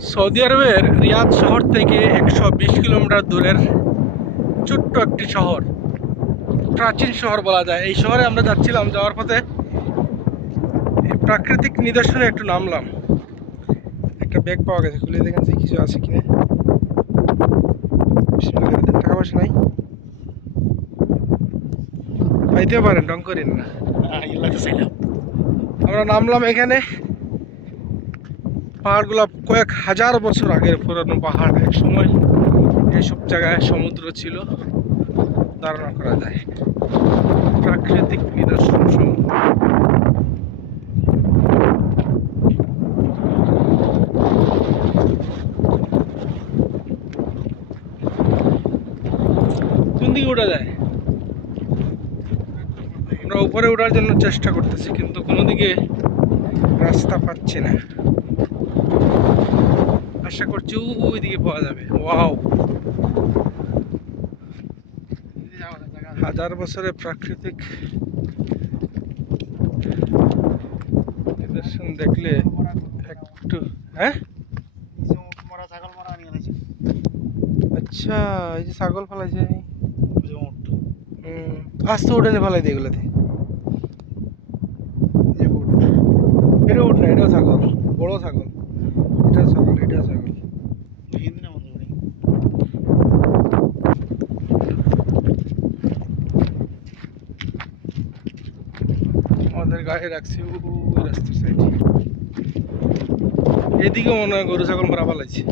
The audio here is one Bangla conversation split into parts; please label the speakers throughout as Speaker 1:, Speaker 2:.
Speaker 1: সৌদি আরবের রিয়াদ শহর থেকে একশো বিশ কিলোমিটার দূরের ছোট্ট একটি শহর। প্রাচীন শহর বলা যায়। এই শহরে আমরা যাচ্ছিলাম যাওয়ার পথে প্রাকৃতিক নিদর্শনে একটু নামলাম। একটা ব্যাগ পাওয়া গেছে খুলে দেখেন যে কিছু আছে কিনা। টাকা পয়সা নাই। পাইতেও পারেন ডং করেন না। আমরা নামলাম এখানে। পাহাড়গুলো কয়েক হাজার বছর আগের পুরানো পাহাড়। এক সময় এইসব জায়গায় সমুদ্র ছিল। ধারণা করা যায়। প্রাকৃতিক নিদর্শন সমূহ। কোন দিকে ওঠা যায়? আমরা উপরে ওঠার জন্য চেষ্টা করতেছি, কিন্তু কোনো দিকে রাস্তা পাচ্ছি না। আশা করছি ওই দিকে পাওয়া যাবে। ওয়াও। হাজার বছরের প্রাকৃতিক নিদর্শন দেখলে একটু হ্যাঁ? আচ্ছা এই যে ছাগল ফেলাইছে আস্তে উঠে ফেলাই দিয়ে এগুলোতে। এটা উঠ না, এটাও ছাগল, বড় ছাগল। এটা ছাগল এটা ছাগল। আমাদের গায়ে রাখছি ওই রাস্তার সাইড এদিকে মনে হয় গরু, ছাগল মারা ফেলাইছে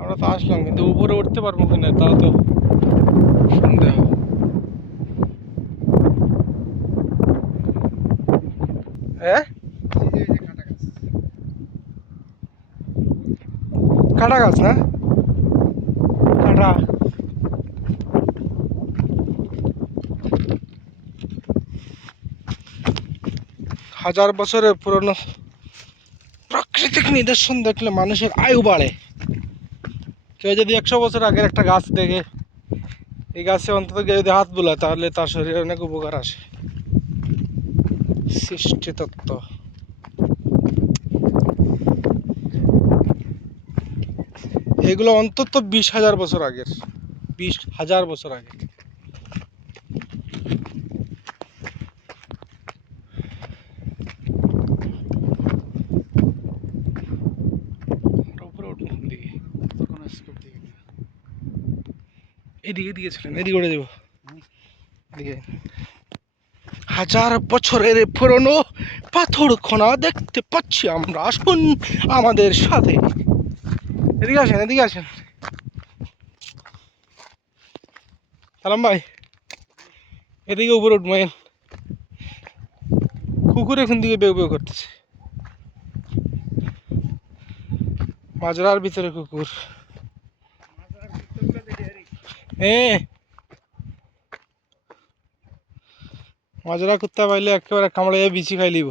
Speaker 1: আমরা তো আসলাম, কিন্তু উপরে উঠতে পারব কিনা তাও তো সন্দেহ হ্যাঁ কাটা গাছ না কাটা। হাজার বছরের পুরনো প্রাকৃতিক নিদর্শন দেখলে মানুষের আয়ু বাড়ে। কেউ যদি একশো বছর আগের একটা গাছ দেখে, এই গাছে অন্তত কেউ যদি হাত বোলায়, তাহলে তার শরীরে অনেক উপকার আসে। সৃষ্টি এগুলো অন্তত বিশ হাজার বছর আগের। বিশ হাজার বছর আগে। এদিকে এদিকে ছিলেন এদিকে উঠে যাব এদিকে। হাজার বছরের পুরনো পাথর খোনা দেখতে পাচ্ছি আমরা। আসুন আমাদের সাথে। এদিকে আসেন এদিকে আসেন। সালাম ভাই। এদিকে উপরে উঠবেন কুকুর এখন দিকে বেউ বেউ করতেছে। মাজরার ভিতরে কুকুর। হ্যাঁ মাজরা কুত্তা পাইলে একেবারে কামড়াইয়া বিচি খাই লিব।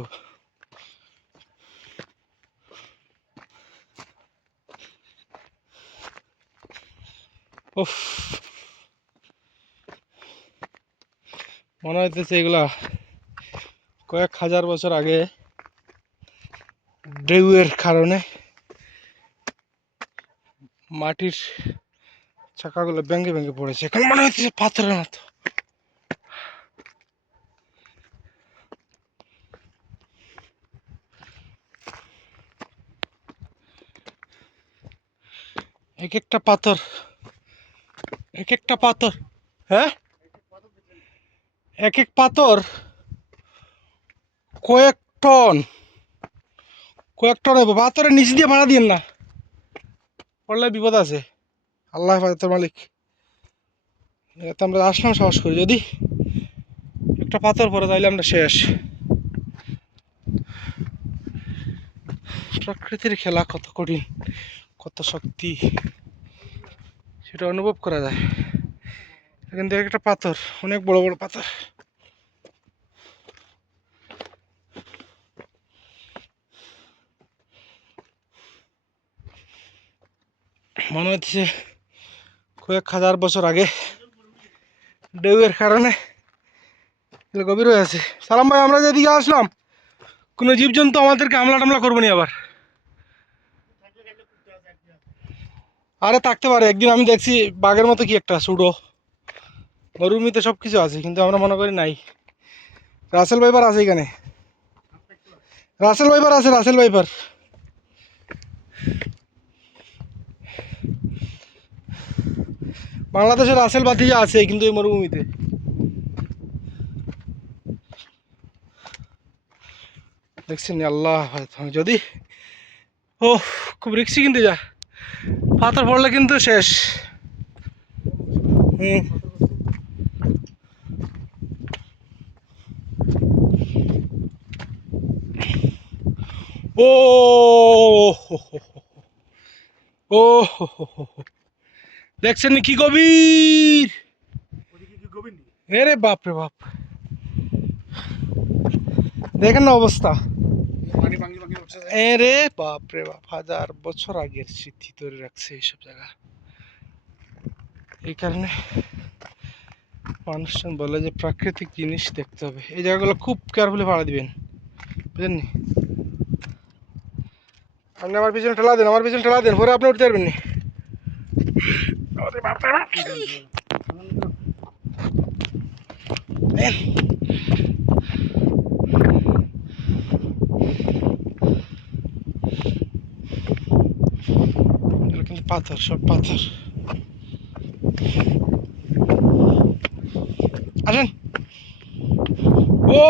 Speaker 1: উফ। মনে হইতেছে এগুলা কয়েক হাজার বছর আগে ঢেউয়ের কারণে মাটির চাকাগুলো ভেঙে ভেঙে পড়েছে। এখন মনে হচ্ছে পাথরের মতো। এক একটা পাথর এক একটা পাথর। হ্যাঁ? এক এক পাথর কয়েক টন। কয়েক টন হবে পাথরের নিচ দিয়ে ভাড়া দিন না। পড়লে বিপদ আছে। আল্লাহ হেফাজতের মালিক। এতে আমরা আসলাম সাহস করি। যদি একটা পাথর পরে তাইলে আমরা শেষ। প্রকৃতির খেলা কত কঠিন কত শক্তি। সেটা অনুভব করা যায়। এখান থেকে একটা পাথর, অনেক বড় বড় পাথর। মনে হচ্ছে কয়েক হাজার বছর আগে ডেউয়ের কারণে গভীর হয়ে আছে। সালাম ভাই, আমরা যেদিকে আসলাম, কোনো জীবজন্তু আমাদেরকে হামলা টামলা করব নি আবার। আরে থাকতে পারে, একদিন আমি দেখছি বাঘের মতো কি একটা সুডো মরুভূমিতে সব কিছু আছে, কিন্তু আমরা মনে করি নাই। রাসেল ভাইপার আছে এখানে। রাসেল ভাইপার আছে, রাসেল ভাইপার। বাংলাদেশের রাসেল বাতিজা আছে, কিন্তু এই মরুভূমিতে। দেখছেন আল্লাহ যদি ও খুব রিক্সি কিন্তু যা পাথর পড়লে কিন্তু শেষ হুম ও। ও। দেখছেন কি গভীর এরে বাপ রে বাপ দেখেন না অবস্থা এরে বাপ রে বাপ, হাজার বছর আগের স্মৃতি ধরে রাখছে এইসব জায়গা। এই কারণে মানুষজন বলে যে প্রাকৃতিক জিনিস দেখতে হবে। এই জায়গাগুলো খুব কেয়ারফুলি ভাড়া দিবেন বুঝলেননি আপনি আমার পিছনে ঠেলা দেন, আমার পিছনে ঠেলা দেন, পরে আপনি উঠতে পারবেন নি। কিন্তু পাথর, সব পাথর। আসেন। ও,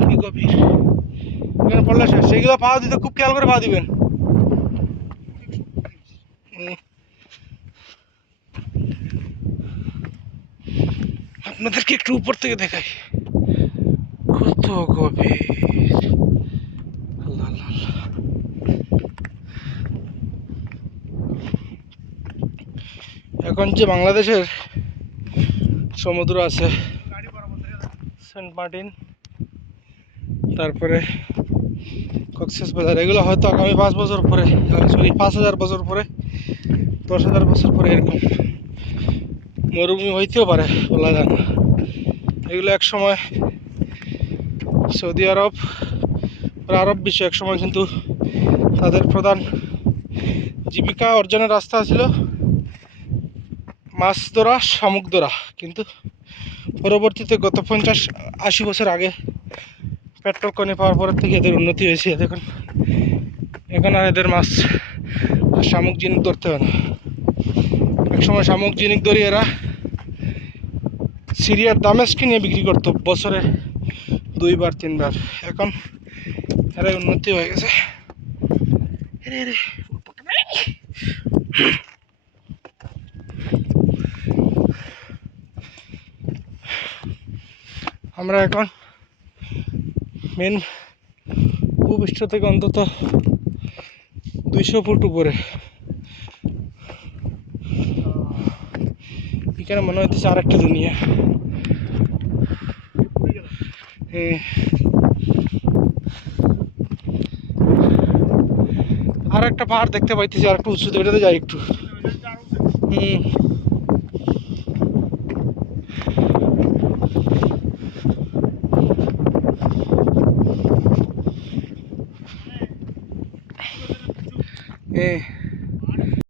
Speaker 1: কি গভীর। এখানে পড়লে সেগুলো পা দিতে খুব খেয়াল করে পা দিবেন। আপনাদেরকে একটু উপর থেকে দেখাই। কত গভীর আল্লাহ আল্লাহ আল্লাহ এখন যে বাংলাদেশের সমুদ্র আছে। সেন্ট মার্টিন, তারপরে কক্সেস বাজার। এগুলো হয়তো আগামী পাঁচ বছর পরে সরি পাঁচ হাজার বছর পরে, দশ হাজার বছর পরে এরকম মরুভূমি হইতেও পারে, বলা যায় না। এগুলো এক সময় সৌদি আরব আরব বিশ্ব এক সময় কিন্তু তাদের প্রধান জীবিকা অর্জনের রাস্তা ছিল। মাছ ধরা শামুক ধরা কিন্তু পরবর্তীতে গত পঞ্চাশ, আশি বছর আগে পেট্রোল কনে পাওয়ার পরের থেকে এদের উন্নতি হয়েছে। এখন এখন আর এদের মাছ শামুক জিনিস ধরতে হয় না। একসময় শামুক জিনিস ধরি এরা সিরিয়ার দামেস্কি কিনে বিক্রি করতো, বছরে দুইবার, তিনবার। এখন এরা উন্নতি হয়ে গেছে এরে এরে, আমরা এখন মেন ভূপৃষ্ঠ থেকে অন্তত দুইশো ফুট উপরে। এখানে মনে হচ্ছে আর একটা দুনিয়া। আর একটা পাহাড় দেখতে পাইতেছি আর একটু উঁচুতে যাই একটু। হুম। eh,